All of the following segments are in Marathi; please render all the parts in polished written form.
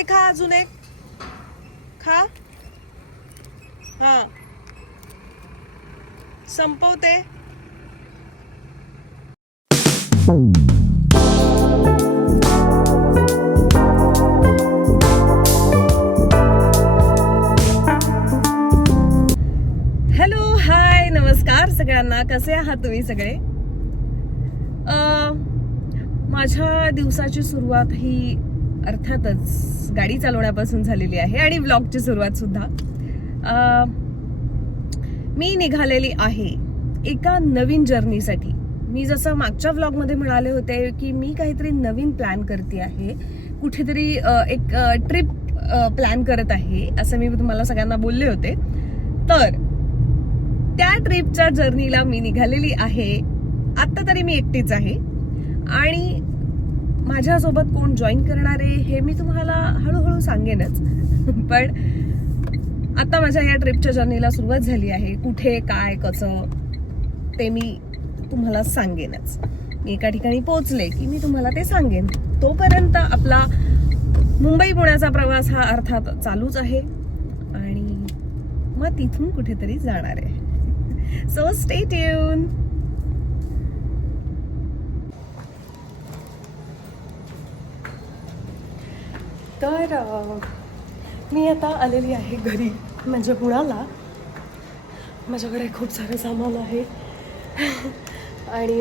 ते खा, अजून एक खा. हा, संपवते. हॅलो, हाय, नमस्कार सगळ्यांना. कसे आहात तुम्ही सगळे? माझ्या दिवसाची सुरुवात ही अर्थातच गाडी चालवण्यापासून झालेली आहे आणि व्लॉगची सुरुवात सुद्धा. मी निघालेली आहे एका नवीन जर्नीसाठी. मी जसं मागच्या व्लॉगमध्ये म्हणाले होते की मी काहीतरी नवीन प्लॅन करते आहे, कुठेतरी एक ट्रिप प्लॅन करत आहे, असं मी तुम्हाला सगळ्यांना बोलले होते. तर त्या ट्रिपच्या जर्नीला मी निघालेली आहे. आता तरी मी एकटीच आहे आणि माझ्यासोबत कोण जॉईन करणार आहे हे मी तुम्हाला हळूहळू सांगेनच. पण आता माझ्या या ट्रिपच्या जर्नीला सुरुवात झाली आहे. कुठे काय कसं ते मी तुम्हाला सांगेनच. मी एका ठिकाणी पोहोचले की मी तुम्हाला ते सांगेन. तोपर्यंत आपला मुंबई पुण्याचा प्रवास हा अर्थात चालूच आहे आणि मग तिथून कुठेतरी जाणार आहे. So stay tune. तर मी आता आलेली आहे घरी, म्हणजे पुण्याला. माझ्याकडे खूप सारं सामान आहे आणि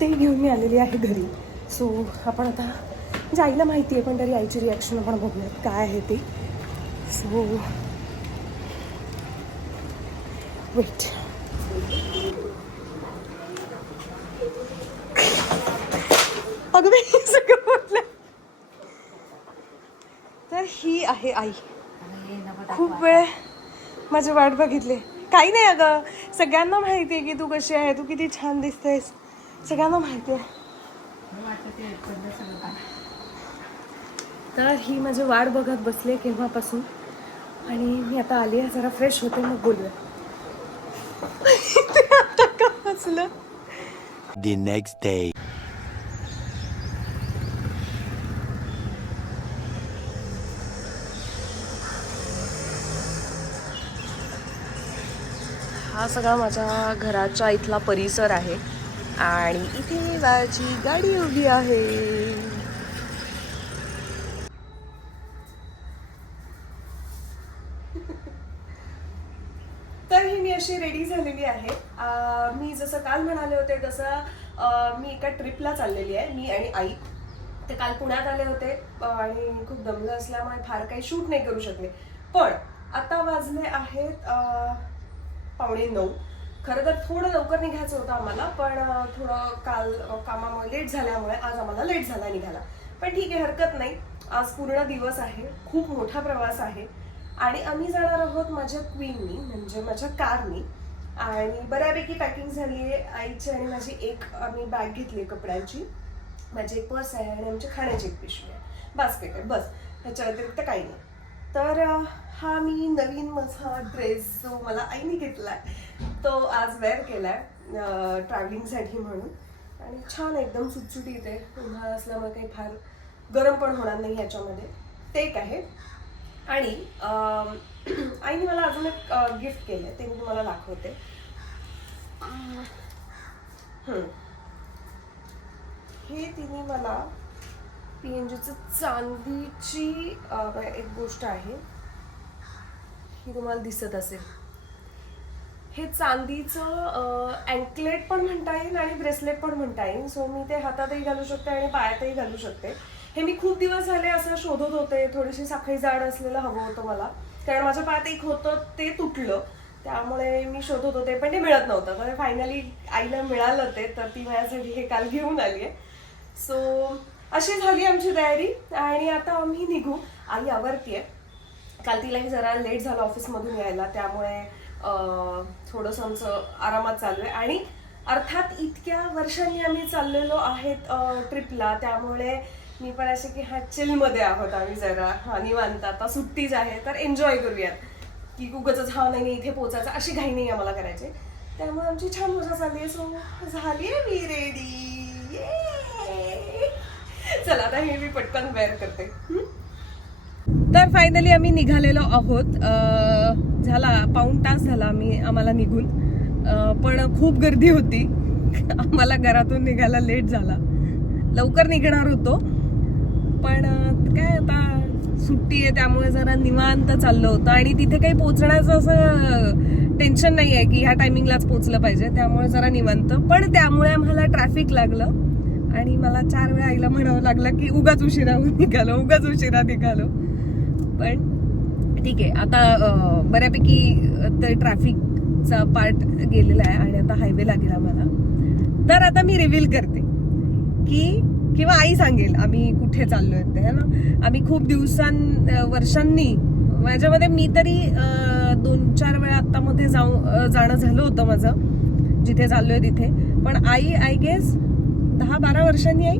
ते घेऊन मी आलेली आहे घरी. सो आपण आता, म्हणजे आईला माहिती आहे पण तरी आईची रिॲक्शन आपण बघूयात काय आहे ते. So wait. अगं मी सगळं बोलले. तर ही आहे आई. खूप वेळ माझी वाट बघितली. काही नाही अगं, सगळ्यांना माहिती आहे की तू कशी आहे, तू किती छान दिसतेस, सगळ्यांना माहिती आहे. तर ही माझी वाट बघत बसले केव्हापासून आणि मी आता आली आहे. जरा फ्रेश होते मग बोलूया. आता का हसलं? The next day. हा सगळा माझ्या घराच्या इथला परिसर आहे आणि इथे माझी गाडी उभी आहे. तर ही मी अशी रेडी झालेली आहे. मी जसं काल म्हणाले होते तसं मी एका ट्रिपला चाललेली आहे, मी आणि आई. ते काल पुण्यात आले होते आणि खूप दमलं असल्यामुळे फार काही शूट नाही करू शकले. पण आता वाजले आहेत 8:45. खरं तर थोडं लवकर निघायचं होतं आम्हाला, पण थोडं काल कामामुळे लेट झाल्यामुळे आज आम्हाला लेट झाला निघायला. पण ठीक आहे, हरकत नाही. आज पूर्ण दिवस आहे, खूप मोठा प्रवास आहे आणि आम्ही जाणार आहोत माझ्या क्वीननी, म्हणजे माझ्या कारनी. आणि बऱ्यापैकी पॅकिंग झाली आहे आईची आणि माझी. एक आम्ही बॅग घेतली कपड्यांची, माझी एक पर्स आहे आणि आमची खाण्याची एक पिशवी आहे, बास्केट आहे, बस. ह्याच्या व्यतिरिक्त काही नाही. तर हा मी नवीन माझा ड्रेस जो मला आईने घेतलाय तो आज वेअर केलाय ट्रॅव्हलिंगसाठी म्हणून. आणि छान एकदम सुटसुटीत आहे. उन्हाळा असल्यामुळे काही फार गरम पण होणार नाही ह्याच्यामध्ये, ते एक आहे. आणि आईने मला अजून एक गिफ्ट केलं आहे, ते मी तुम्हाला दाखवते. हे तिने मला PNGचं चांदीची एक गोष्ट आहे, ही तुम्हाला दिसत असेल. हे चांदीचं अँकलेट पण म्हणता येईल आणि ब्रेसलेट पण म्हणता येईल. सो मी ते हातातही घालू शकते आणि पायातही घालू शकते. हे मी खूप दिवस झाले असं शोधत होते. थोडीशी साखळी जाड असलेलं हवं होतं मला, कारण माझ्या पायात एक होतं ते तुटलं, त्यामुळे मी शोधत होते पण ते मिळत नव्हतं. तर फायनली आईला मिळालं ते, तर ती माझ्यासाठी हे काल घेऊन आली आहे. सो अशी झाली आमची तयारी आणि आता आम्ही निघू. आई आवरतीये. काल तिलाही जरा लेट झालं ऑफिसमधून यायला, त्यामुळे थोडंसं आमचं आरामात चालू आहे. आणि अर्थात इतक्या वर्षांनी आम्ही चाललेलो आहेत ट्रिपला, त्यामुळे मी पण असे की हा चिलमध्ये आहोत आम्ही, जरा निवांत. आता सुट्टीच आहे तर एन्जॉय करूयात, की उगाचच हा नाही इथे पोचायचं अशी घाई नाही आम्हाला करायची. त्यामुळे आमची छान मजा चालली आहे. सो झाली आहे मी रेडी. चला आता हे मी पटकन वेअर करते. तर फायनली आम्ही निघालेलो आहोत. झाला पाऊण तास झाला आम्हाला निघून. पण खूप गर्दी होती. आम्हाला घरातून निघायला लेट झाला. लवकर निघणार होतो पण काय आता सुट्टी आहे त्यामुळे जरा निवांत चाललं होतं. आणि तिथे काही पोहोचण्याचं असं टेन्शन नाही आहे की ह्या टायमिंगलाच पोहोचलं पाहिजे, त्यामुळे जरा निवांत. पण त्यामुळे आम्हाला ट्रॅफिक लागलं आणि मला 4 वेळा आईला म्हणावं लागलं की उगाच उशिरा निघालो. पण ठीक आहे, आता बऱ्यापैकी ते ट्रॅफिकचा पार्ट गेलेला आहे आणि आता हायवे लागेल आम्हाला. तर आता मी रिव्हील करते की किंवा आई सांगेल आम्ही कुठे चाललोय ते, है ना. आम्ही खूप वर्षांनी माझ्यामध्ये मी तरी 2-4 वेळा आत्तामध्ये जाणं झालं होतं माझं जिथे चाललोय तिथे. पण आई आय गेस 10-12 वर्षांनी आई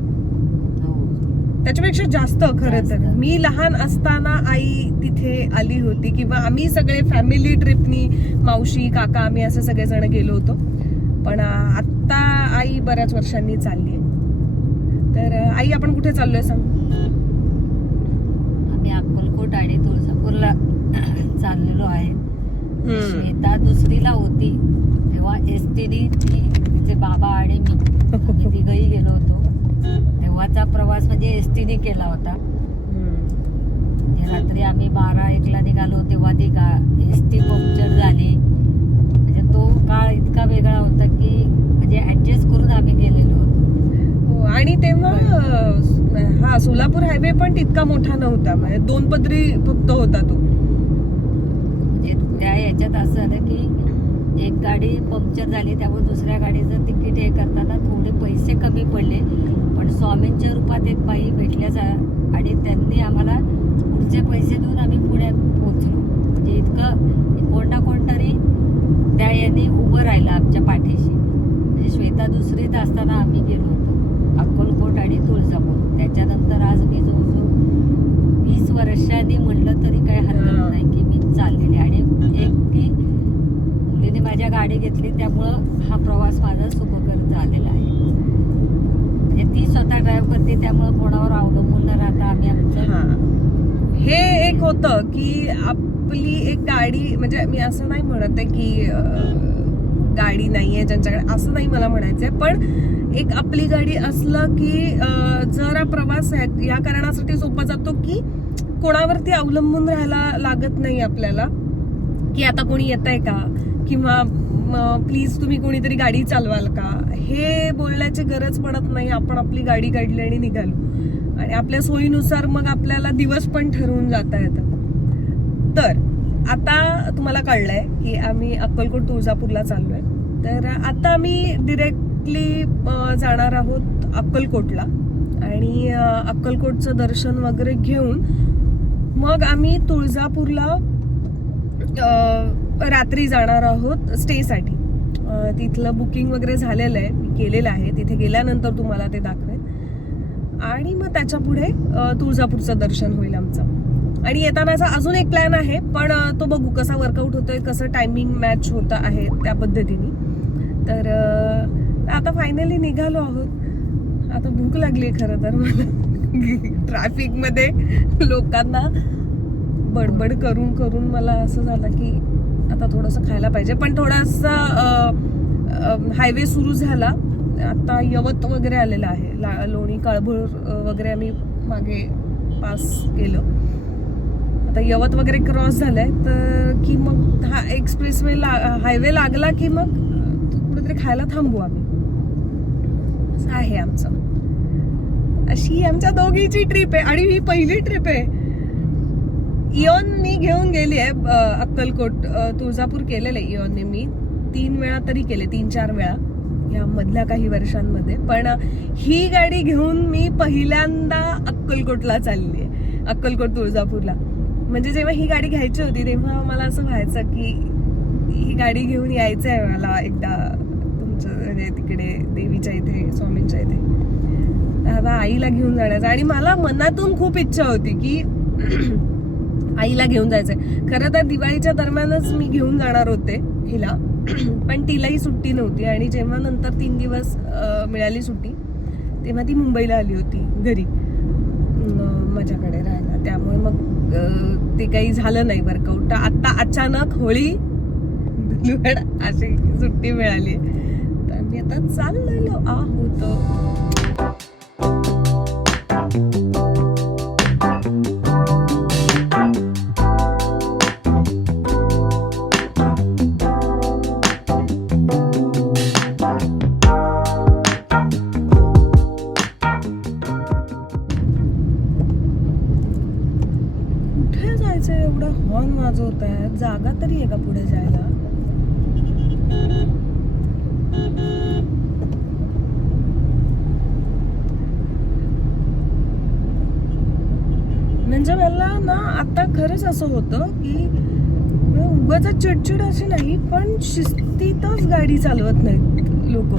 त्याच्यापेक्षा जास्त. खरं तर मी लहान असताना आई तिथे आली होती किंवा आम्ही सगळे फॅमिली ट्रिपनी मावशी काका आम्ही असे सगळेजण गेलो होतो. पण आत्ता आई बऱ्याच वर्षांनी चालली. तर आई आपण कुठे चाललोय सांग. आम्ही अक्कलकोट आणि तुळजापूरला चाललेलो आहे. श्वेता 2रीला होती तेव्हा एसटीने तिचे बाबा आणि मी तिघही गेलो होतो. तेव्हाचा प्रवास म्हणजे एसटीने केला होता. रात्री आम्ही 12-1ला निघालो तेव्हा ती एसटी पंक्चर झाली. म्हणजे तो काळ इतका वेगळा होता की म्हणजे ऍडजस्ट करून आम्ही गेलेलो होतो. आणि तेव्हा सोलापूर हायवे पण तितका मोठा नव्हता, म्हणजे 2 पदरी फक्त होता तो. म्हणजे त्या याच्यात असं झालं की एक गाडी पंक्चर झाली त्यामुळे दुसऱ्या गाडीचं तिकीट हे करताना थोडे पैसे कमी पडले. पण स्वामींच्या रूपात एक बाई भेटल्या आणि त्यांनी आम्हाला पुढचे पैसे देऊन आम्ही पुण्यात पोहोचलो. म्हणजे इतकं कोण ना कोणतरी त्या याने उभं राहिलं आमच्या पाठीशी. म्हणजे श्वेता 2रीत असताना आम्ही गेलो होतो अक्कलकोट आणि तुळजापूर. त्याच्यानंतर आज मी जवळजवळ 20 वर्षांनी म्हणलं तरी काही हरकत नाही की मी चाललेली. आणि एक की मुलीने माझ्या गाडी घेतली त्यामुळं हा प्रवास माझा सुखकर झालेला आहे. म्हणजे ती स्वतः ड्राईव्ह करते त्यामुळं कोणावर अवलंबून न राहता आम्ही आमचं. हे एक होतं की आपली एक गाडी, म्हणजे मी असं नाही म्हणत आहे की गाडी नाहीये ज्यांच्याकडे, असं नाही मला म्हणायचंय. पण एक आपली गाडी असलं की जरा प्रवास या कारणासाठी सोपा जातो की कोणावरती अवलंबून राहायला लागत नाही आपल्याला की आता कोणी येत आहे का किंवा प्लीज तुम्ही कोणीतरी गाडी चालवाल का, हे बोलण्याची गरज पडत नाही. आपण आपली गाडी काढली आणि निघालो आणि आपल्या सोयीनुसार मग आपल्याला दिवस पण ठरवून जाता येतं. तर आता तुम्हाला कळलंय की आम्ही अक्कलकोट तुळजापूरला चाललोय. तर आता आम्ही डिरेक्टली जाणार आहोत अक्कलकोटला आणि अक्कलकोटचं दर्शन वगैरे घेऊन मग आम्ही तुळजापूरला रात्री जाणार आहोत स्टेसाठी. तिथलं बुकिंग वगैरे झालेलं आहे, मी केलेलं आहे. तिथे गेल्यानंतर तुम्हाला ते दाखवेन. आणि मग त्याच्या पुढे तुळजापूरचं दर्शन होईल आमचं. आणि येतानाचा अजून एक प्लॅन आहे पण तो बघू कसा वर्कआउट होतोय, कसं टायमिंग मॅच होत आहे त्या पद्धतीने. तर आता फायनली निघालो आहोत. आता भूक लागली खरं तर मला. ट्रॅफिकमध्ये लोकांना बडबड करून करून मला असं झालं की आता थोडंसं खायला पाहिजे. पण थोडासा हायवे सुरू झाला. आता यवत वगैरे आलेला आहे, लोणी काळभोर वगैरे आम्ही मागे पास केलं. आता यवत वगैरे क्रॉस झालाय तर की मग हा एक्सप्रेसवे हायवे लागला की मग कुठेतरी खायला थांबू आम्ही. असं आहे आमचं. अशी आमच्या दोघीची ट्रिप आहे आणि ही पहिली ट्रिप आहे. इयॉन मी घेऊन गेली आहे अक्कलकोट तुळजापूर केलेलं आहे इयॉनने मी 3 वेळा तरी केले, 3-4 वेळा या मधल्या काही वर्षांमध्ये. पण ही गाडी घेऊन मी पहिल्यांदा अक्कलकोटला चालली आहे, अक्कलकोट तुळजापूरला. म्हणजे जेव्हा ही गाडी घ्यायची होती तेव्हा मला असं व्हायचं की ही गाडी घेऊन यायचं आहे मला एकदा तुमचं म्हणजे तिकडे देवीच्या इथे स्वामींच्या इथे. आता आईला घेऊन जाण्याचं आणि मला मनातून खूप इच्छा होती की आईला घेऊन जायचंय. खरं तर दिवाळीच्या दरम्यानच मी घेऊन जाणार होते हिला, पण तिलाही सुट्टी नव्हती. आणि जेव्हा नंतर 3 दिवस मिळाली सुट्टी तेव्हा ती मुंबईला आली होती घरी. माझ्याकडे राहायला, त्यामुळे मग ते काही झालं नाही वर्कआउट. आता अचानक होळी धुलवड अशी सुट्टी मिळाली, तर मी आता चाललेलो आहोत. कुठे जायचं एवढं हॉर्न वाजवत आहे? जागा तरी आहे का पुढे जायला? म्हणजे मला ना आता खरंच असं होतं की उगाच चिडचिड अशी नाही, पण शिस्तीतच गाडी चालवत नाहीत लोक.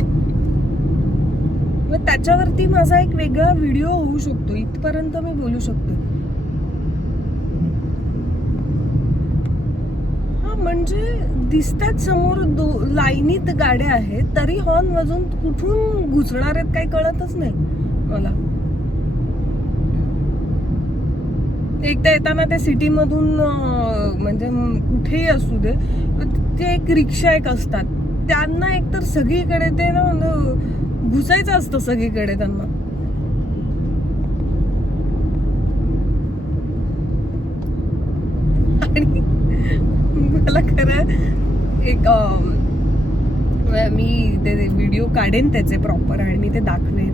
मग त्याच्यावरती माझा एक वेगळा व्हिडिओ होऊ शकतो, इथपर्यंत मी बोलू शकते. हा म्हणजे दिसतात समोर लाईनीत गाड्या आहेत, तरी हॉर्न वाजून कुठून घुसणार आहेत काही कळतच नाही मला. एक तर येताना त्या सिटीमधून म्हणजे कुठेही असू दे, ते एक रिक्षा एक असतात, त्यांना एकतर सगळीकडे ते ना घुसायचं असतं सगळीकडे त्यांना. आणि मला खरं एक मी ते व्हिडिओ काढेन त्याचे प्रॉपर आणि मी ते दाखवेन.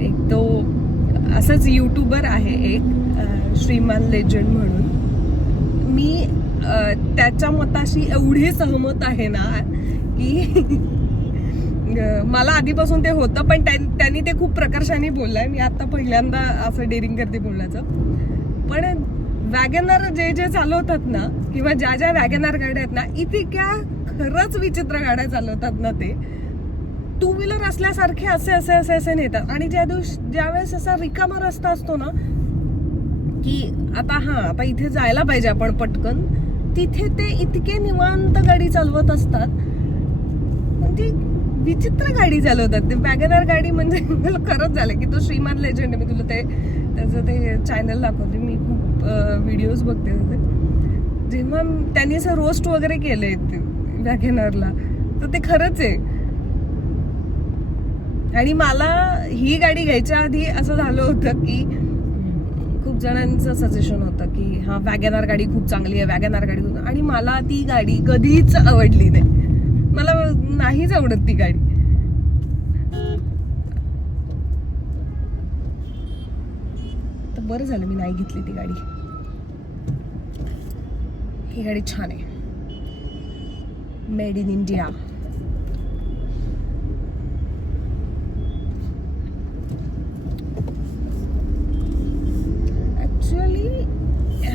एक तो असंच यूट्यूबर आहे एक श्रीमान लेजंड म्हणून. मी त्याच्या मताशी एवढी सहमत आहे ना की मला आधीपासून ते होतं, पण त्यांनी ते खूप प्रकर्षाने बोललंय. मी आता पहिल्यांदा असं डेअरिंग करते बोलण्याचं. पण वॅगनर जे चालवतात ना, किंवा ज्या ज्या वॅगनर गाड्या आहेत ना, इतक्या खरंच विचित्र गाड्या चालवतात ना, ते टू व्हीलर असल्यासारखे असे नेतात. आणि ज्यावेळेस असा रिकामा रस्ता असतो ना, की आता इथे जायला पाहिजे आपण पटकन, तिथे ते इतके निवांत गाडी चालवत असतात. पण ती विचित्र गाडी चालवतात ते वॅगनर गाडी. म्हणजे मला खरंच झालं की तो श्रीमान लेजंड, मी तुला त्याचं ते चॅनल दाखवते, मी खूप व्हिडिओज बघते त्याचे. जेव्हा त्यांनी असं रोस्ट वगैरे केलंय वॅगनरला, तर ते खरंच आहे. आणि मला ही गाडी घ्यायच्या आधी असं झालं होतं की खूप जणांचं सजेशन होतं की हा वॅगनर गाडी खूप चांगली आहे, वॅगनर गाडी. आणि मला ती गाडी कधीच आवडली नाही, मला नाहीच आवडत ती गाडी. तर बरं झालं मी नाही घेतली ती गाडी. ही गाडी छान आहे, मेड इन इंडिया.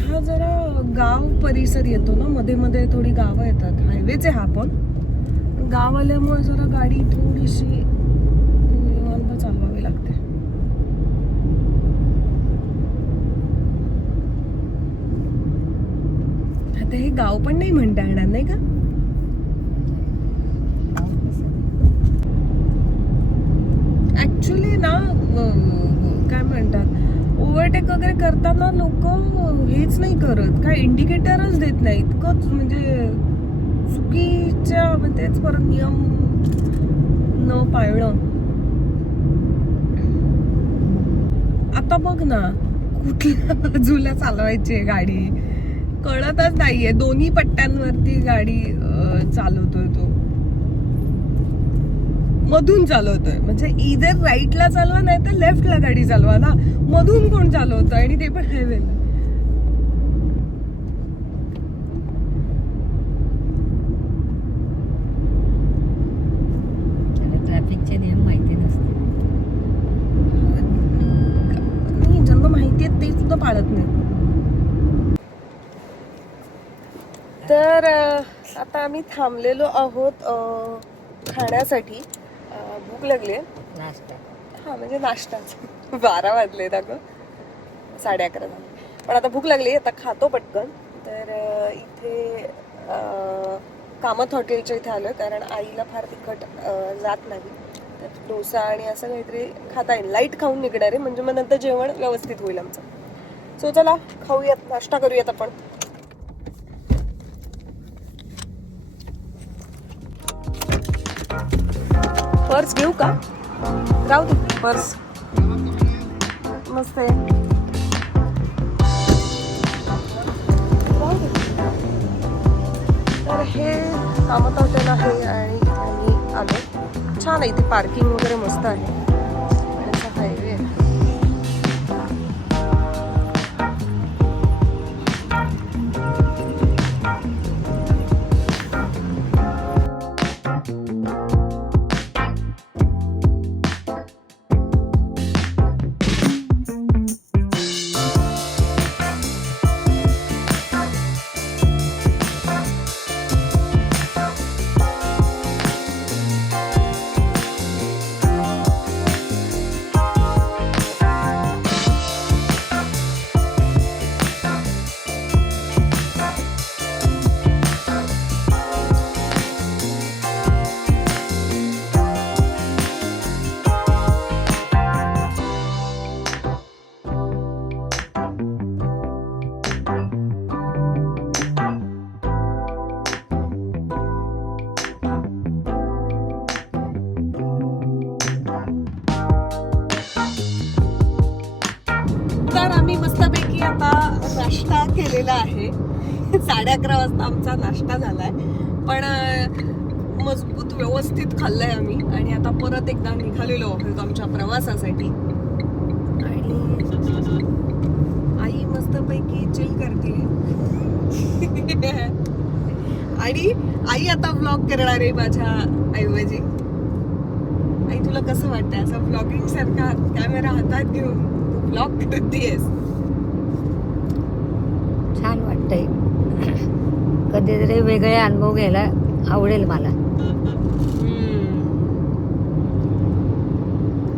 हा जरा गाव परिसर येतो ना, मध्ये मध्ये थोडी गावं येतात. हायवेच आहे हा, पण गाव आल्यामुळे जरा गाडी थोडीशी निवांत चालवावी लागते. आता हे गाव पण नाही म्हणता येणार नाही का? ऍक्च्युली ना काय म्हणतात, ओव्हरटेक वगैरे करताना लोक हेच नाही करत, काय इंडिकेटरच देत नाही. इतकंच म्हणजे चुकीच्या, तेच परत नियम न पाळणं. आता बघ ना, कुठल्या बाजूला चालवायची गाडी कळतच नाहीये. दोन्ही पट्ट्यांवरती गाडी चालवतोय तो, मधून चालवतोय. म्हणजे इधर राईटला चालवा नाही तर लेफ्टला गाडी चालवा ना, मधून कोण चालवतोय? आणि ते पण हायवेला. ट्रॅफिकचे नियम माहिती नसते. ज्यांना माहिती आहे ते सुद्धा पाळत नाही. तर आता आम्ही थांबलेलो आहोत खाण्यासाठी. भूक लागली आहे. नाश्ता. हा म्हणजे नाश्ताच. 12 वाजले ना गं, 11:30 झाले. पण आता भूक लागली, आता खातो पटकन. तर इथे कामत हॉटेलच्या इथे आलोय, कारण आईला फार तिखट जात नाही. डोसा आणि असं काहीतरी खाता येईल. लाईट खाऊन निघणार आहे म्हणजे मग नंतर जेवण व्यवस्थित होईल आमचं. सो चला खाऊयात, नाश्ता करूयात आपण. पर्स घेऊ का? राहू दे पर्स, मस्त आहे. राहू दे. तर हे कामत हॉटेल आहे आणि आम्ही आलो. छान आहे इथे, पार्किंग वगैरे मस्त आहे आणि असा हायवे आहे. तर आम्ही मस्तपैकी आता नाश्ता केलेला आहे. 11:30 वाजता आमचा नाश्ता झालाय, पण मजबूत व्यवस्थित खाल्लंय आम्ही आणि आता परत एकदा निघालेलो आहोत आमच्या प्रवासासाठी. आणि आई मस्तपैकी चिल करते आणि आई आता व्लॉग करणार आहे माझ्या ऐवजी. आई तुला कसं वाटतंय असं व्लॉगिंग सारखा कॅमेरा हातात घेऊन व्लॉग करतेस? छान वाटतंय. कधीतरी वेगळे अनुभव घ्यायला आवडेल मला.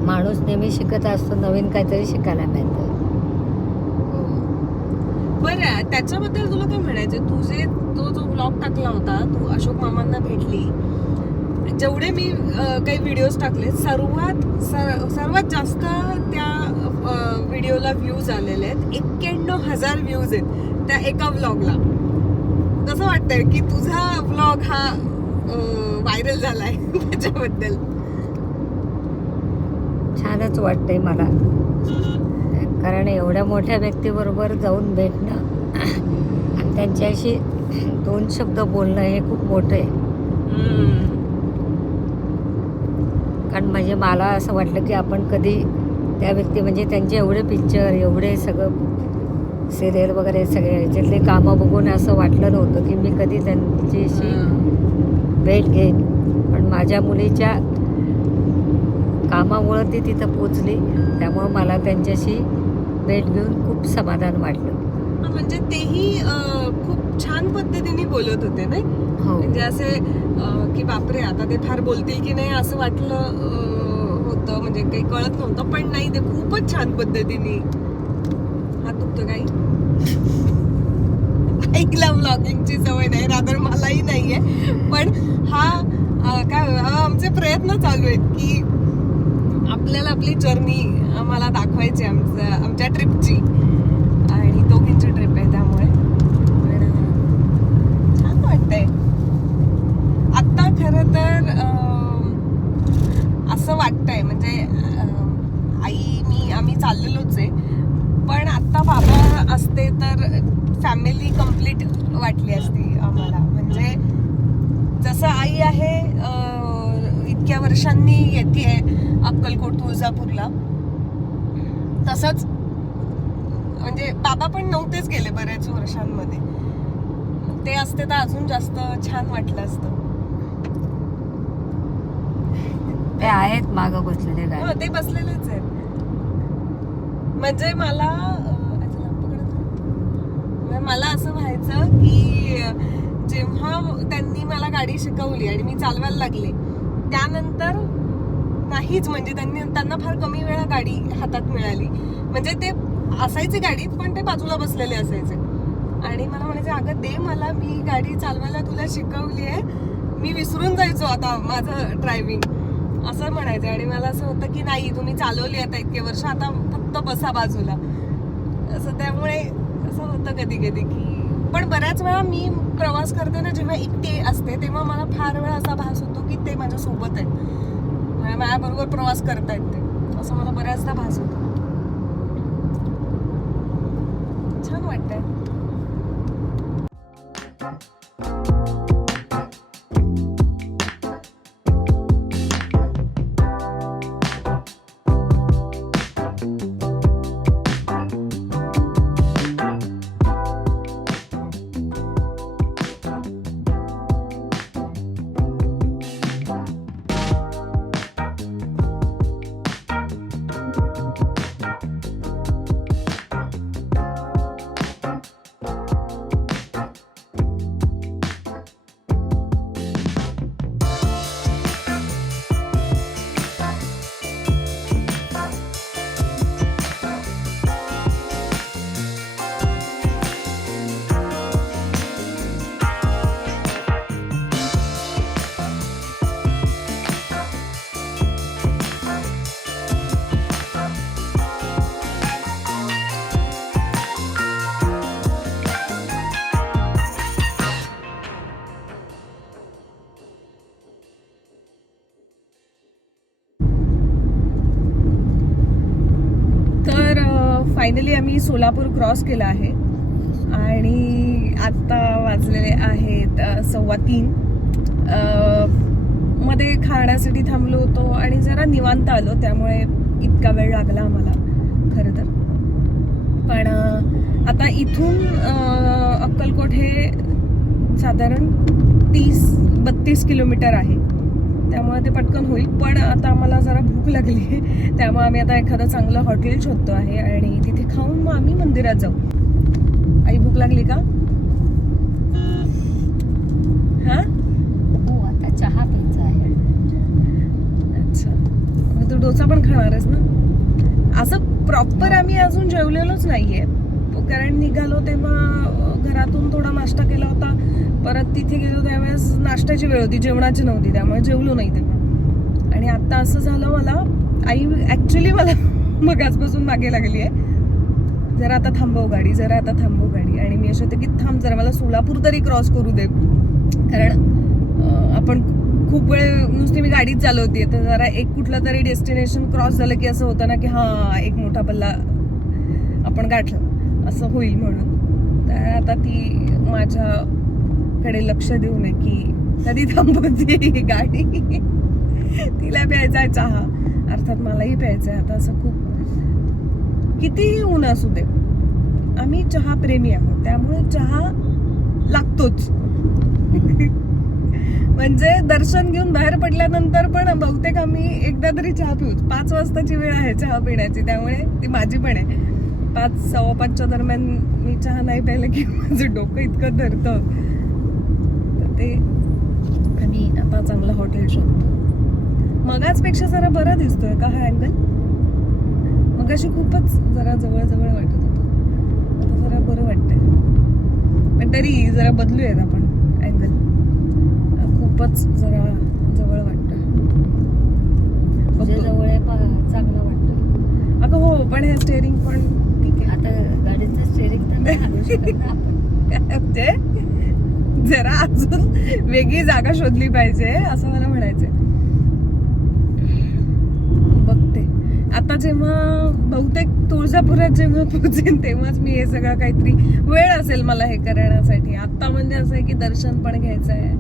माणूस नेहमी शिकत असतो, नवीन काहीतरी शिकायला मिळतं. बरं, त्याच्याबद्दल तुला काय म्हणायचं? तुझे तो जो व्लॉग टाकला होता, तू अशोक मामांना भेटली, जेवढे मी काही व्हिडिओज टाकले सर्वात जास्त त्या व्हिडिओला व्ह्यूज आलेले आहेत. 91,000 व्ह्यूज आहेत त्या एका व्लॉगला. कसं वाटतंय की तुझा व्लॉग हा व्हायरल झालाय त्याच्याबद्दल? छानच वाटतंय मला, कारण एवढ्या मोठ्या व्यक्तीबरोबर जाऊन भेटणं आणि त्यांच्याशी 2 शब्द बोलणं हे खूप मोठं आहे. कारण म्हणजे मला असं वाटलं की आपण कधी त्या व्यक्ती म्हणजे त्यांचे एवढे पिक्चर, एवढे सगळं सिरियल वगैरे सगळे ह्याच्यातले कामं बघून असं वाटलं नव्हतं की मी कधी त्यांच्याशी भेट घेईन. पण माझ्या मुलीच्या कामामुळं ती तिथं पोचली, त्यामुळं मला त्यांच्याशी भेट घेऊन खूप समाधान वाटलं. म्हणजे तेही खूप छान पद्धतीने बोलत होते नाही? हो. म्हणजे असे की बापरे आता ते फार बोलतील की नाही असं वाटलं होतं, म्हणजे काही कळत नव्हतं, पण नाही, ते खूपच छान पद्धतीने. हात दुखतो काही? ऐकला व्लॉगिंगची सवय नाही, रादर मलाही नाहीये, पण आमचे प्रयत्न चालू आहेत की आपल्याला आपली जर्नी आम्हाला दाखवायची, आमच्या ट्रिपची, आणि दोघींची ट्रिप आहे त्यामुळे छान वाटतंय. आता खरं तर असं वाटतंय म्हणजे आम्ही चाललेलोच आहे, पण आता बाबा असते तर फॅमिली कंप्लीट वाटली असती आम्हाला. म्हणजे जसं आई आहे इतक्या वर्षांनी येते अक्कलकोट तुळजापूरला, तसंच म्हणजे बाबा पण नव्हतेच गेले बऱ्याच वर्षांमध्ये. ते असते तर अजून जास्त छान वाटलं असतं. ते आहेत मागं बसलेले हो, गाडी. ते बसलेलेच आहेत. म्हणजे मला असं व्हायचं की जेव्हा त्यांनी मला गाडी शिकवली आणि मी चालवायला लागले, त्यानंतर नाहीच, म्हणजे त्यांना फार कमी वेळा गाडी हातात मिळाली. म्हणजे ते असायची गाडीत, पण ते बाजूला बसलेले असायचे आणि मला म्हणायचे, अगं दे मला, मी गाडी चालवायला तुला शिकवली आहे. मी विसरून जायचो आता माझं ड्रायव्हिंग, असं म्हणायचं. आणि मला असं होतं की नाही, तुम्ही चालवली आता इतके वर्ष, आता फक्त बसा बाजूला असं. त्यामुळे असं होतं कधी कधी की, पण बऱ्याच वेळा मी प्रवास करते ना, जेव्हा एकटी असते तेव्हा मला फार वेळा असा भास होतो की ते माझ्या सोबत आहेत, माझ्याबरोबर प्रवास करतायत ते, असं मला बऱ्याचदा भास होतो. छान वाटतंय. फायनली आम्ही सोलापूर क्रॉस केला आहे आणि आता वाजलेले आहेत 2:15. मध्ये खाण्यासाठी थांबलो होतो आणि जरा निवांत आलो, त्यामुळे इतका वेळ लागला आम्हाला खरं तर. पण आता इथून अक्कलकोट हे साधारण 30-32 किलोमीटर आहे, त्यामुळे ते पटकन होईल. पण आता आम्हाला जरा भूक लागली, त्यामुळे आम्ही आता एखादं चांगलं हॉटेल शोधतो आहे आणि तिथे खाऊन मग आम्ही मंदिरात जाऊ. आई भूक लागली का? हा, हो, आता चहा प्यायचा आहे. अच्छा, मग तू डोसा पण खाणार आहेस ना? असं प्रॉपर आम्ही अजून जेवलेलोच नाहीये, कारण निघालो तेव्हा घरातून थोडा नाश्ता केला होता, परत तिथे गेलो त्यावेळेस नाश्त्याची वेळ होती, जेवणाची नव्हती, त्यामुळे जेवलो नाही तेव्हा. आणि आता असं झालं, मला आई ऍक्च्युली मला मग आजपासून मागे लागली आहे, जरा आता थांबव गाडी, जरा आता थांबव गाडी. आणि मी असे होते की थांब जरा, मला सोलापूर तरी क्रॉस करू दे, कारण आपण खूप वेळ नुसती मी गाडीच चालवते, तर जरा एक कुठलं तरी डेस्टिनेशन क्रॉस झालं की असं होतं ना की हा एक मोठा पल्ला आपण गाठलं असं होईल. म्हणून तर आता ती माझ्याकडे लक्ष देऊ नये की कधी थांबवते गाडी. तिला प्यायचा आहे चहा, अर्थात मलाही प्यायचा आहे. आता असं खूप कितीही ऊन असू दे, आम्ही चहा प्रेमी आहोत, त्यामुळे चहा लागतोच. म्हणजे दर्शन घेऊन बाहेर पडल्यानंतर पण बहुतेक आम्ही एकदा तरी चहा पिऊच. 5 वाजताची वेळ आहे चहा पिण्याची, त्यामुळे ती माझी पण आहे. 5-5:15च्या दरम्यान मी चहा नाही प्यायला की माझं डोकं इतकं धरतं. तर ते आम्ही आता चांगलं हॉटेल शोधतो. मगाचपेक्षा जरा बरा दिसतोय का हा अँगल? मगाशी खूपच जरा जवळ जवळ वाटत होतं, आता जरा बरं वाटतंय. पण तरी जरा बदलूयात आपण अँगल, खूपच जरा जवळ वाटतं. जवळ आहे, चांगलं वाटतं. अगं हो, पण हे स्टेअरिंग पण ठीक आहे. आता गाडीचं स्टेअरिंग तर नाही हलवू शकत ना आपण. म्हणजे जरा अजून वेगळी जागा शोधली पाहिजे असं मला म्हणायचंय. बघते आता, जेव्हा बहुतेक तुळजापुरात जेव्हा पोहोचेन तेव्हाच मी हे सगळं, काहीतरी वेळ असेल मला हे करण्यासाठी. आता म्हणजे असं आहे की दर्शन पण घ्यायचं आहे,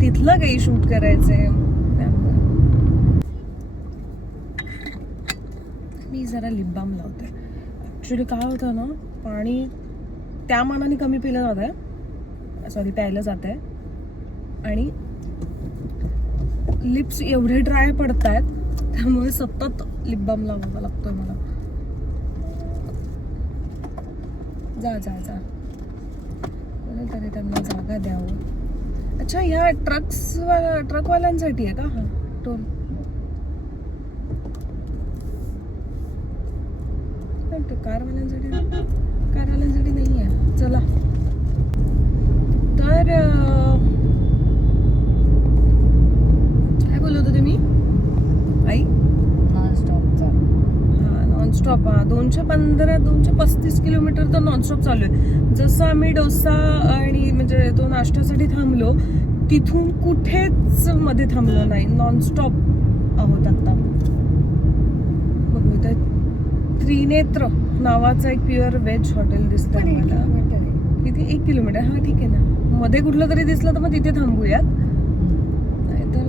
तिथलं काही शूट करायचंय. मी जरा लिप बाम लावते. ऍक्च्युली काय होतं ना, पाणी त्या मानाने कमी पिलं जात आहे, सॉरी प्यायलं जात आहे, आणि लिप्स एवढे ड्राय पडत आहेत, त्यामुळे सतत लिप बाम लावावा लागतोय मला. जा जा जा, कोणीतरी त्यांना जागा द्यावं. अच्छा, ह्या ट्रकवाल्यांसाठी आहे का हा टोल? कारवाल्यांसाठी नाही आहे. चला, तर काय नॉनस्टॉप. 215 235 किलोमीटर तर नॉनस्टॉप चालू आहे. जसं आम्ही डोसा आणि म्हणजे तो नाश्त्यासाठी थांबलो तिथून कुठेच मध्ये थांबलो नाही. नॉनस्टॉप आहोत आता. बघू इथं त्रिनेत्र नावाचं एक प्युअर व्हेज हॉटेल दिसतंय मला. किती 1 किलोमीटर. हा ठीक आहे ना. मध्ये कुठलं तरी दिसलं तर मग तिथे थांबूयात. नाहीतर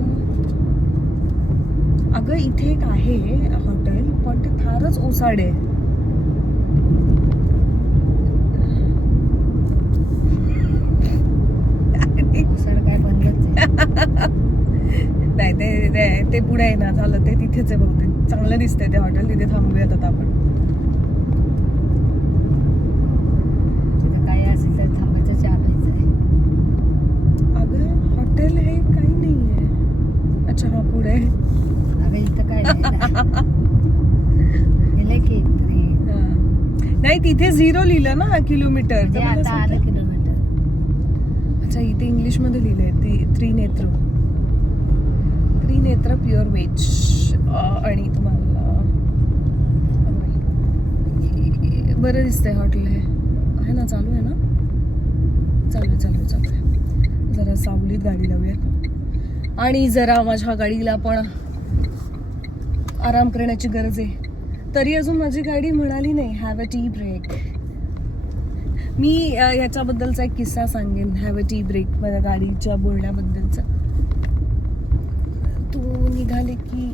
अगं इथे एक आहे हॉटेल पण ते फारच ओसाड आहे. काय बंदच आहे. नाही ते पुढे आहे ना. झालं ते तिथेच आहे बहुतेक. चांगलं दिसतंय ते हॉटेल. तिथे थांबूयात आता आपण. तिथं काय असेल तर थांबायचं, चहा प्यायचं आहे. अगं हॉटेल हे काही नाहीये. अच्छा हा पुढे. अगं इथं काय दिलंय की नाही तिथे 0 लिहिलं ना किलोमीटर. म्हणजे आता आलं किलोमीटर. अच्छा इथे इंग्लिश मध्ये लिहिलंय त्रिनेत्र प्युअर व्हेज. आणि तुम्हाला बरं दिसतंय हॉटेल. हे आहे ना. चालू आहे ना. चालू आहे. जरा सावलीत गाडी लावूया आणि जरा माझ्या गाडीला पण आराम करण्याची गरज आहे. तरी अजून माझी गाडी म्हणाली नाही हॅव अ टी ब्रेक. मी याच्याबद्दलचा एक किस्सा सांगेन. हॅव अ टी ब्रेक माझ्या गाडीच्या बोलण्याबद्दलचा. तू निघाले की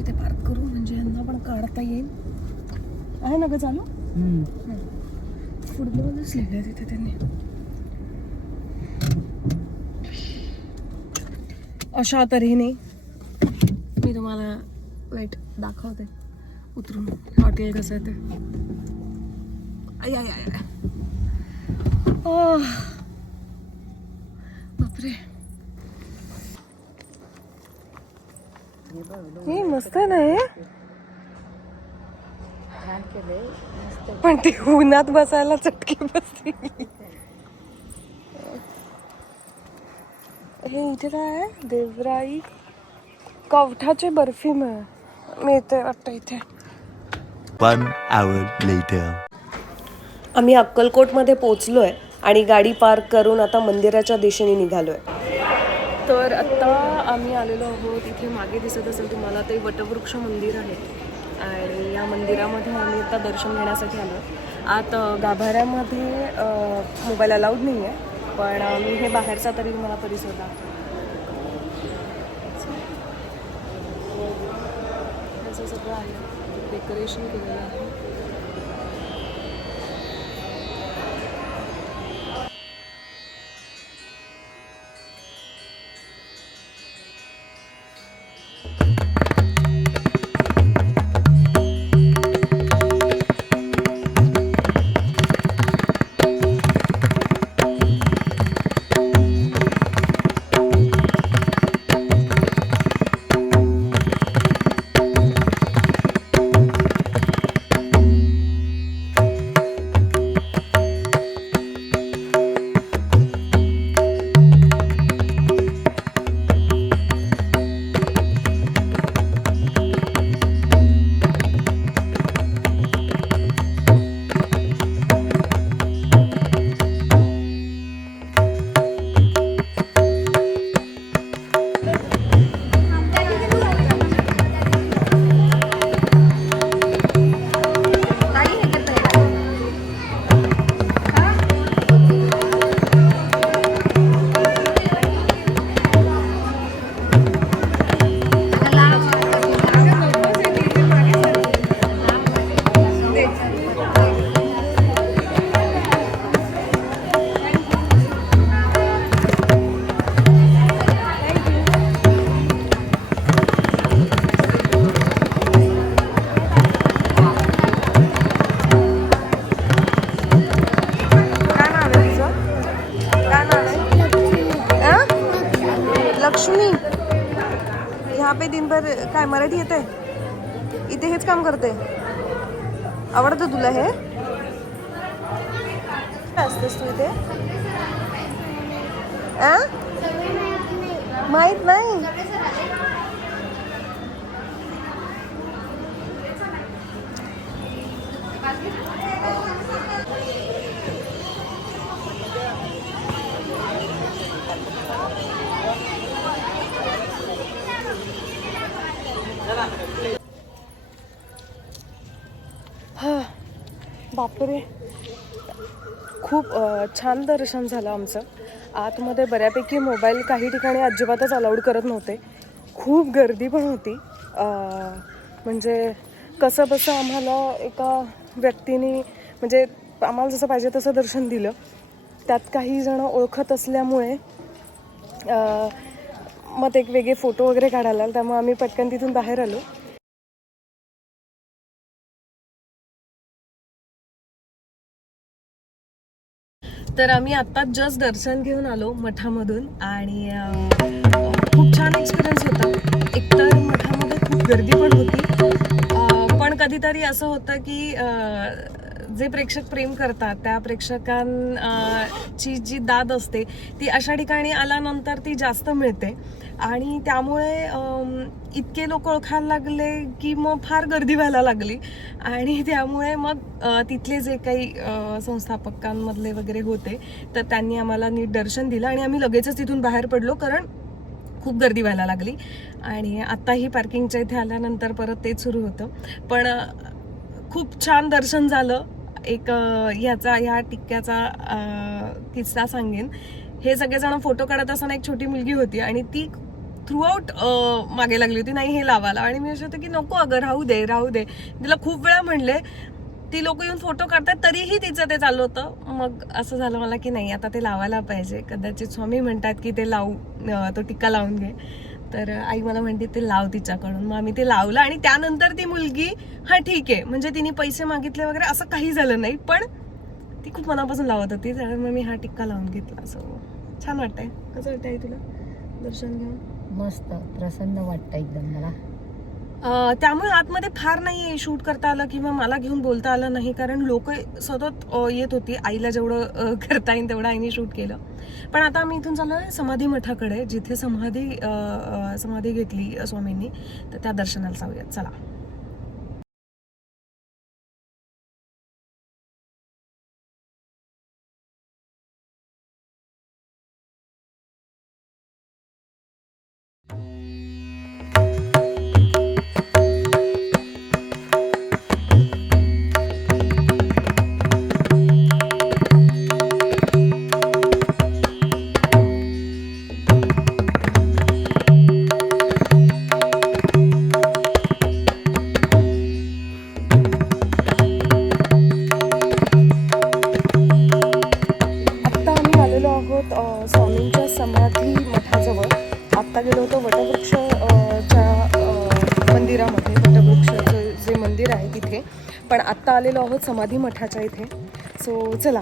इथे पार्क करू म्हणजे यांना पण काढता येईल. आहे ना ग चालू. फुटबॉलच लिहिलंय तिथे त्यांनी. अशा तऱ्हेने मी तुम्हाला वेट दाखवते उतरून हॉटेल कसं आहे ते. बापरे हे मस्त आहे ना हे. छान केलंय, मस्त. पण ते उन्हात बसायला चटके बसते. हे इथे काय आहे. देवराई कवठाची बर्फी मिळते वाटतं इथे. 1 hour later. आम्ही अक्कलकोटमध्ये पोचलोय आणि गाडी पार्क करून आता मंदिराच्या दिशेने निघालोय. तर आत्ता आम्ही आलेलो आहोत. इथे मागे दिसत असेल तुम्हाला ते वटवृक्ष मंदिर आहे आणि या मंदिरामध्ये आम्ही आता दर्शन घेण्यासाठी आलो. आत गाभाऱ्यामध्ये मोबाईल अलाउड नाही आहे पण मी हे बाहेरचा तरी मला परिसर दाखवतो. असं सगळं आहे. डेकोरेशन केलेलं आहे. लक्ष्मी यहाँ पे दिन भर काय मराठी येते. इथे हेच काम करते. आवडतं तुला हे? काय असतेस तू इथे? माहित नाही. बापरे, खूप छान दर्शन झालं आमचं. आतमध्ये बऱ्यापैकी मोबाईल काही ठिकाणी अजिबातच अलाउड करत नव्हते. खूप गर्दी पण होती. म्हणजे कसं बसं आम्हाला एका व्यक्तीने म्हणजे आम्हाला जसं पाहिजे तसं दर्शन दिलं. त्यात काही जण ओळखत असल्यामुळे मग ते एक वेगळे फोटो वगैरे काढायला, त्यामुळे आम्ही पटकन तिथून बाहेर आलो. तर आम्ही आत्ताच जस्ट दर्शन घेऊन आलो मठामधून आणि खूप छान एक्सपिरियन्स होता. एकतर मठामध्ये खूप गर्दी पण होती, पण कधीतरी असं होतं की जे प्रेक्षक प्रेम करतात त्या प्रेक्षकांची जी दाद असते ती अशा ठिकाणी आल्यानंतर ती जास्त मिळते. आणि त्यामुळे इतके लोक ओळखायला लागले की मग फार गर्दी व्हायला लागली. आणि त्यामुळे मग तिथले जे काही संस्थापकांमधले वगैरे होते तर त्यांनी आम्हाला नीट दर्शन दिलं आणि आम्ही लगेचच तिथून बाहेर पडलो, कारण खूप गर्दी व्हायला लागली. आणि आत्ताही पार्किंगच्या इथे आल्यानंतर परत तेच सुरू होतं. पण खूप छान दर्शन झालं. एक ह्या टिक्क्याचा किस्सा सांगेन. हे सगळेजण फोटो काढत असताना एक छोटी मुलगी होती आणि ती थ्रूआउट मागे लागली होती, नाही हे लावायला. आणि मी असं होतं की नको अगं, राहू दे राहू दे. तिला खूप वेळा म्हणले, ती लोक येऊन फोटो काढतात तरीही तिचं ते चालू होतं. मग असं झालं मला की नाही, आता ते लावायला पाहिजे. कदाचित स्वामी म्हणतात की ते तो टिक्का लावून घे. तर आई मला म्हणते ते लाव तिच्याकडून. मग आम्ही ते लावलं आणि त्यानंतर ती मुलगी हा ठीक आहे, म्हणजे तिने पैसे मागितले वगैरे असं काही झालं नाही, पण ती खूप मनापासून लावत होती. त्यामुळे मग मी हा टिक्का लावून घेतला. असं छान वाटतंय. कसं वाटतंय तुला दर्शन घेऊन? मस्त प्रसन्न वाटतं एकदम मला. त्यामुळे आतमध्ये फार नाही शूट करता आलं किंवा मला घेऊन बोलता आलं नाही, कारण लोक सतत येत होती. आईला जेवढं करता येईल तेवढं आईने शूट केलं. पण आता आम्ही इथून चाललोय समाधी मठाकडे, जिथे समाधी घेतली स्वामींनी, तर त्या दर्शनाला जाऊयात. चला. स्वामींच्या समाधी मठाजवळ. आत्ता गेलो होतो वटवृक्षच्या मंदिरामध्ये, वटवृक्षाचं जे मंदिर आहे तिथे. पण आत्ता आलेलो आहोत समाधी मठाच्या इथे. सो चला.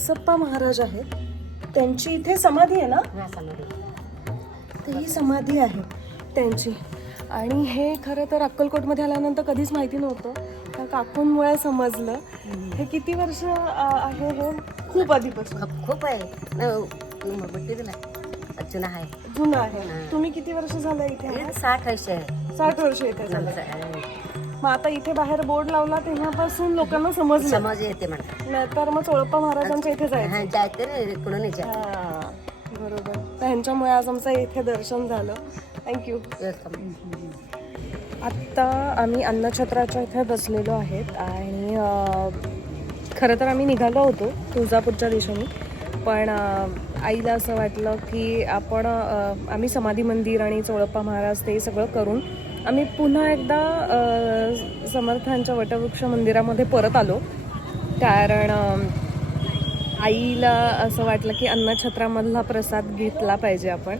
बसप्पा महाराज आहेत, त्यांची इथे समाधी आहे ना, हा समाधी. तर ही समाधी आहे त्यांची. आणि हे खरं तर अक्कलकोटमध्ये आल्यानंतर कधीच माहिती नव्हतं, त्या काकूंमुळे समजलं. हे किती वर्ष आहे? हे खूप आधीपासून खूप आहे बट्टी दिला जुना आहे. जुनं आहे. तुम्ही किती वर्ष झालं इथे आहात? 60 वर्ष आहे. 60 वर्ष इथे झालं. मग आता इथे बाहेर बोर्ड लावला तेव्हापासून लोकांना समजलं, समज येते म्हणतात. नाहीतर मग चोळप्पा महाराजांच्या इथे जायचं. जायते ना कुठून हां, बरोबर. तर ह्यांच्यामुळे आज आमचं इथे दर्शन झालं. थँक्यू. आत्ता आम्ही अन्नछत्राच्या इथे बसलेलो आहेत आणि खरं तर आम्ही निघालो होतो तुळजापूरच्या दिशेने, पण आईला असं वाटलं की आम्ही समाधी मंदिर आणि चोळप्पा महाराज ते सगळं करून आम्ही पुन्हा एकदा समर्थांच्या वटवृक्ष मंदिरामध्ये परत आलो. कारण आईला असं वाटलं की अन्नछत्रामधला प्रसाद घेतला पाहिजे आपण,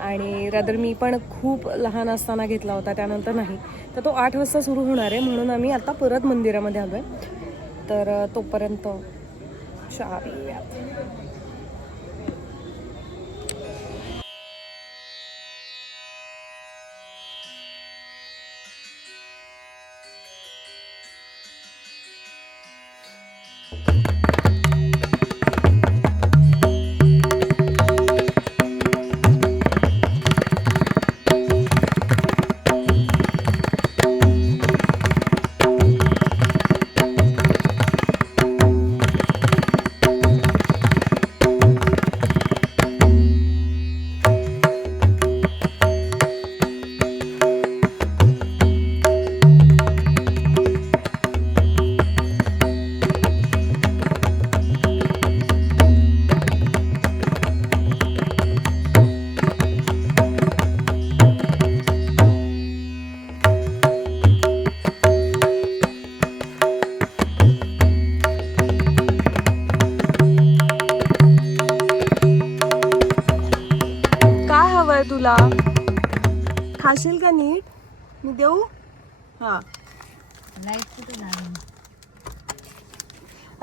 आणि रादर मी पण खूप लहान असताना घेतला होता, त्यानंतर नाही. तर तो 8 वाजता सुरू होणार आहे, म्हणून आम्ही आता परत मंदिरामध्ये आलो आहे. तर तोपर्यंत चहा पिऊयात. तुला खाशील का नीट? मी देऊ? हा. लाईट कुठे लागली?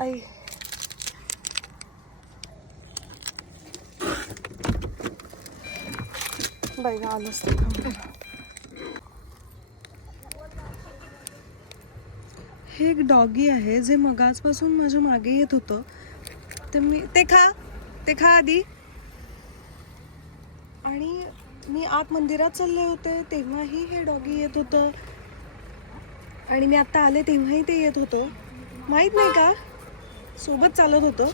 आई बाई आलंच. हे एक डॉगी आहे जे मगाचपासून माझ्या मागे येत होतं. ते खा आधी. आणि मी आत मंदिरात चालले होते तेव्हाही हे डॉगी येत होतं, आणि मी आता आले तेव्हाही ते येत होतं. माहीत नाही का, सोबत चालत होतं.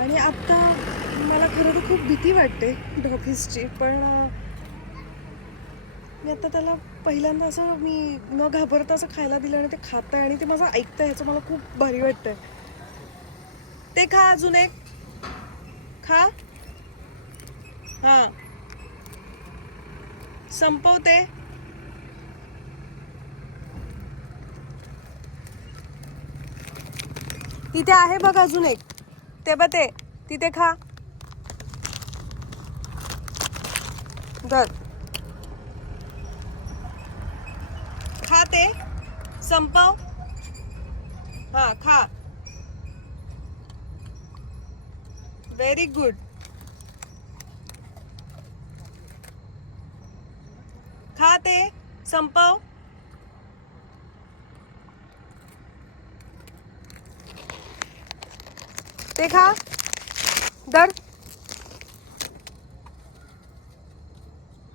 आणि आत्ता मला खरं तर खूप भीती वाटते डॉगीजची, पण मी आता त्याला पहिल्यांदा असं मी न घाबरता असं खायला दिलं आणि ते खातं आहे आणि ते माझं ऐकतं, ह्याचं मला खूप भारी वाटतंय. ते खा, अजून एक खा. हां, संपवते. तिथे आहे बघ अजून एक, ते बघ ते तिथे खा. धर, खा ते, संपव. हा खा. Very good. खा ते, संपव. ते खा. धर.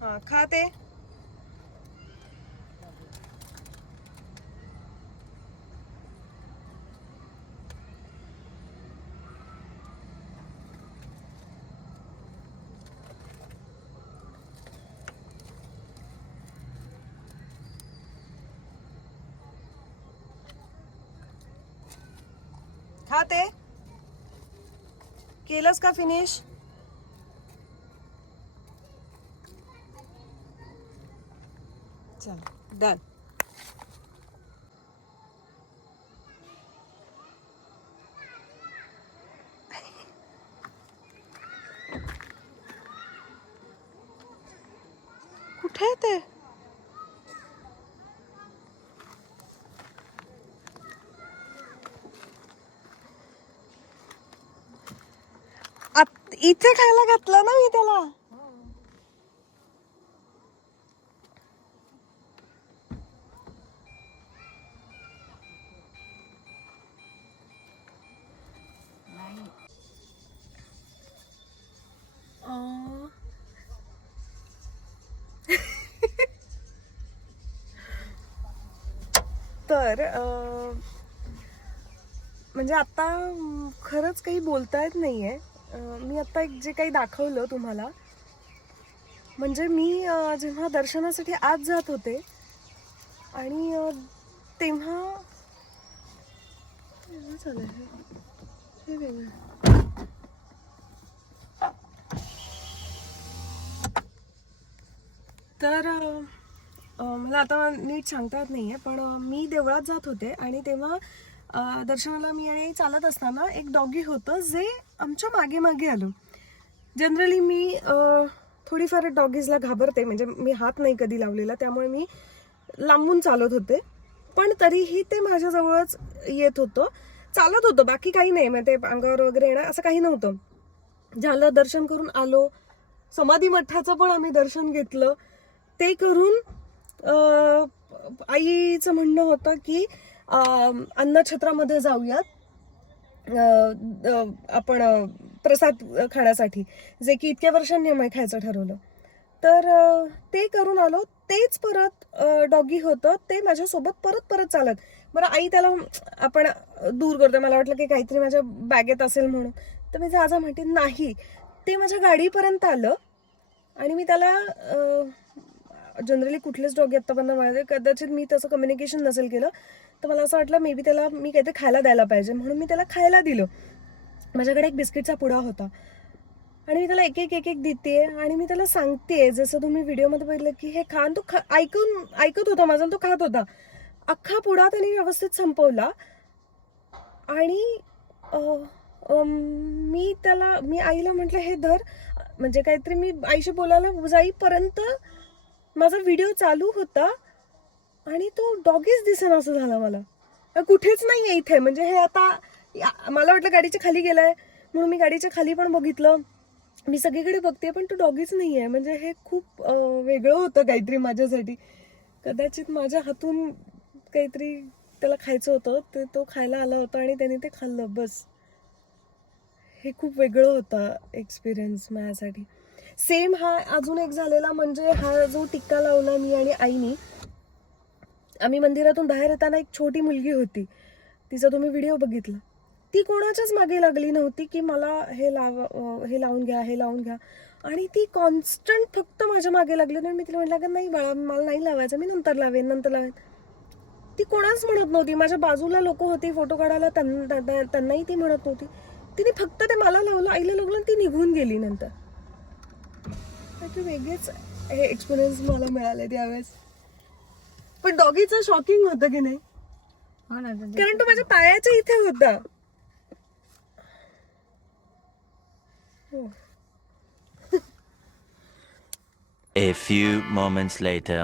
हा खा ते. खा ते. केलंस का फिनिश? चल डन. कुठे आहे ते? इथे खायला घातलं ना मी त्याला. तर म्हणजे आता खरंच काही बोलता येत नाहीये. मी आता एक जे काही दाखवलं तुम्हाला, म्हणजे मी जेव्हा दर्शनासाठी आत जात होते आणि तेव्हा झालं हे वेगळं. तर मला आता नीट सांगता येत नाहीये, पण मी देवळात जात होते आणि तेव्हा दर्शनाला मी आणि चालत असताना एक डॉगी होतं जे आमच्या मागे मागे आलं. जनरली मी थोडीफार डॉगीजला घाबरते, म्हणजे मी हात नाही कधी लावलेला, त्यामुळे मी लांबून चालत होते. पण तरीही ते माझ्याजवळच येत होतं, चालत होतं, बाकी काही नाही. मग ते अंगावर वगैरे येणं असं काही नव्हतं. झालं, दर्शन करून आलो. समाधी मठाचं पण आम्ही दर्शन घेतलं. ते करून आईचं म्हणणं होतं की अन्नछत्रामध्ये जाऊयात आपण प्रसाद खाण्यासाठी, जे की इतक्या वर्षांनी आम्ही खायचं ठरवलं. तर ते करून आलो. तेच परत डॉगी होतं, ते माझ्यासोबत परत चालत. बरं, आई त्याला आपण दूर करतो, मला वाटलं की काहीतरी माझ्या बॅगेत असेल म्हणून, तर मी जा म्हणते. नाही, ते माझ्या गाडीपर्यंत आलं आणि मी त्याला जनरली कुठलेच डॉगी आत्तापर्यंत माझे, कदाचित मी तसं कम्युनिकेशन नसेल केलं, तर मला असं वाटलं मे बी त्याला मी काहीतरी खायला द्यायला पाहिजे, म्हणून मी त्याला खायला दिलं. माझ्याकडे एक बिस्किटचा पुडा होता आणि मी त्याला एक एक देते आणि मी त्याला सांगते, जसं तुम्ही व्हिडिओमध्ये बघितलं की हे खा. तो ऐकत होता माझा, तो खात होता. अख्खा पुडा त्याने व्यवस्थित संपवला. आणि मी आईला म्हटलं हे धर, म्हणजे काहीतरी मी आईशी बोलायला जाईपर्यंत माझा व्हिडिओ चालू होता आणि तो डॉगीच दिसेना असं झालं मला. कुठेच नाहीये इथे. म्हणजे हे आता मला वाटलं गाडीच्या खाली गेलाय, म्हणून मी गाडीच्या खाली पण बघितलं, मी सगळीकडे बघते, पण तो डॉगीच नाहीये. म्हणजे हे खूप वेगळं होतं काहीतरी माझ्यासाठी. कदाचित माझ्या हातून काहीतरी त्याला खायचं होतं, ते तो खायला आला होता आणि त्याने ते खाल्लं, बस. हे खूप वेगळं होतं एक्सपिरियन्स माझ्यासाठी. सेम हा अजून एक झालेला, म्हणजे हा जो टिक्का लावला मी आणि आईनी. आम्ही मंदिरातून बाहेर येताना एक छोटी मुलगी होती, तिचा तुम्ही व्हिडिओ बघितला. ती कोणाच्याच मागे लागली नव्हती की मला हे लावून घ्या. आणि ती कॉन्स्टंट फक्त माझ्या मागे लागली. आणि मी तिला म्हटलं की नाही बाळा, मला नाही लावायचं, मी नंतर लावेन. ती कोणाच म्हणत नव्हती. माझ्या बाजूला लोक होती फोटो काढायला, त्यांनाही ती म्हणत नव्हती. तिने फक्त ते मला लावलं, आईला लागलं आणि ती निघून गेली. नंतर वेगळेच हे एक्सपिरियन्स मला मिळाले त्यावेळेस. पण डॉगीचं शॉकिंग होतं की नाही, कारण तो माझ्या पायाच्या इथे होता. A few moments later.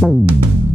Boom.